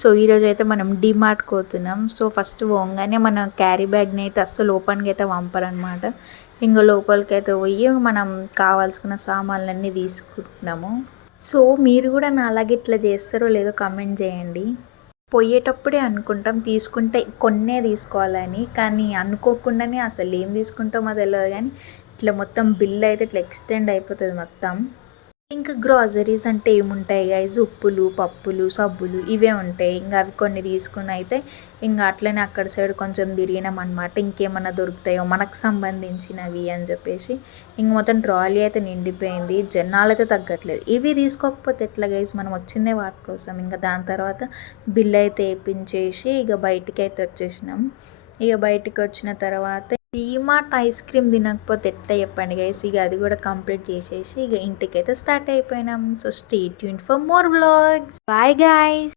So ఈరోజు అయితే మనం డీమార్ట్కి పోతున్నాం. సో ఫస్ట్ పోగానే మన క్యారీ బ్యాగ్ని అయితే అస్సలు ఓపెన్గా అయితే పంపరనమాట. ఇంకా లోపలికైతే పోయి మనం కావాల్సుకున్న సామాన్లన్నీ తీసుకుంటున్నాము. సో మీరు కూడా నా అలాగే ఇట్లా చేస్తారో లేదో కామెంట్ చేయండి. పోయేటప్పుడే అనుకుంటాం తీసుకుంటే కొన్నే తీసుకోవాలని, కానీ అనుకోకుండానే అసలు ఏం తీసుకుంటామో తెలియదు. కానీ ఇట్లా మొత్తం బిల్ అయితే ఇట్లా ఎక్స్టెండ్ అయిపోతుంది మొత్తం. ఇంకా గ్రాసరీస్ అంటే ఏముంటాయి గైస్, ఉప్పులు, పప్పులు, సబ్బులు ఇవే ఉంటాయి. ఇంకా అవి కొన్ని తీసుకుని అయితే ఇంకా అట్లనే అక్కడ సైడ్ కొంచెం తిరిగినాం అనమాట. ఇంకేమన్నా దొరుకుతాయో మనకు సంబంధించినవి అని చెప్పేసి ఇంక మొత్తం ట్రాలీ అయితే నిండిపోయింది. జనాలు అయితే తగ్గట్లేదు. ఇవి తీసుకోకపోతే ఎట్లా గైస్, మనం వచ్చిందే వాటి కోసం. ఇంకా దాని తర్వాత బిల్ అయితే వేయించేసి ఇక బయటికి అయితే వచ్చేసినాం. ఇక బయటికి వచ్చిన తర్వాత డీమార్ట్ ఐస్ క్రీమ్ తినకపోతే ఎట్లా చెప్పండి గైస్. ఇక అది కూడా కంప్లీట్ చేసేసి ఇక ఇంటికైతే స్టార్ట్ అయిపోయినాం. So stay tuned for more vlogs. Bye guys.